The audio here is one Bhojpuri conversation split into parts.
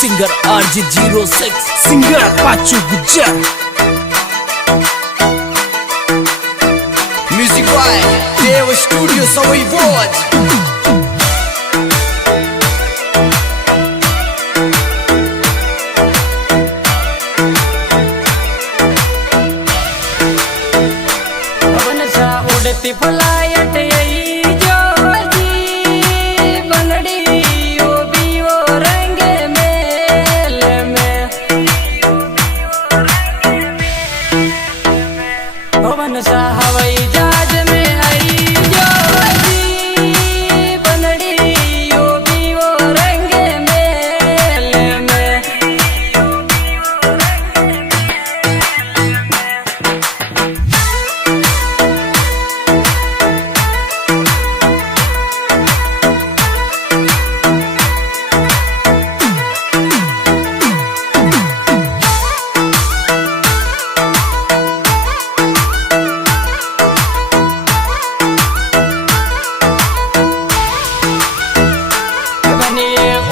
Singer RJ06 singer Pachu Gujjar Music by Deva Studio Sawai Voz. उड़ती फ्लाइट यही जो जी बंगड़ी ओ भी वो रंग मेल में पवन सा हवाई जहाज में आई जो जी बंगड़ी ओ भी वो रंग मेल में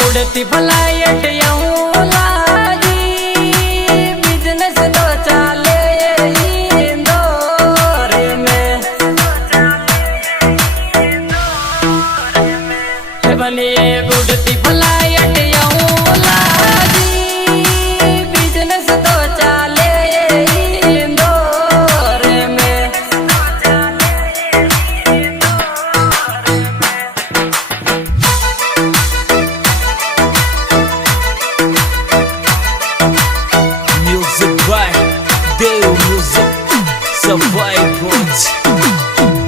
उड़ती फ्लाइट यूं लागी बिजनेस तो चाले इंदौर में बनिए उड़ती फ्लाइट यूं लागी बिजनेस तो चाले इंदौर में म्यूजिक बाय देव म्यूजिक सवाई भोज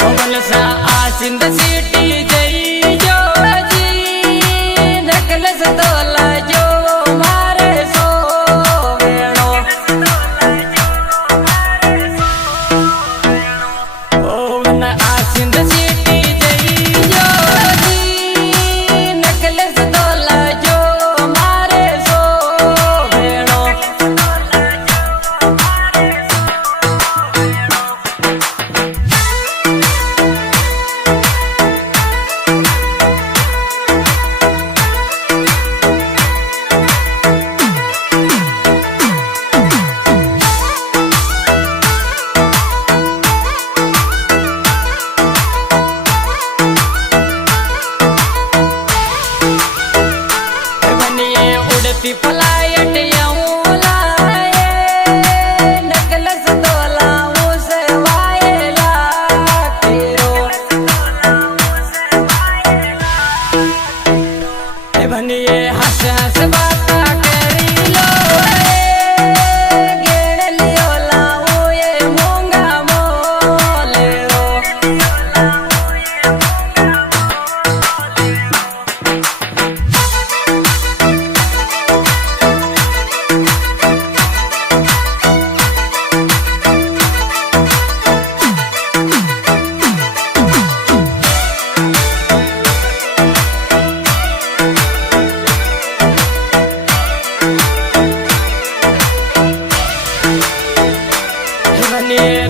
पवन सा आसिंद सिटी जई जो जी नकलस तोला जो मारे सो वेणो पवन आसिंद सिटी जई जो जी नकलस तोला जो मारे सो वेणो उड़ती फ्लाइट यूं लाए नकलस तोला उसे वायला तेरो बनिए हंस हंस बाता करी लो गेड़ लियो लाओ ये मूंगा मोले रो बनिए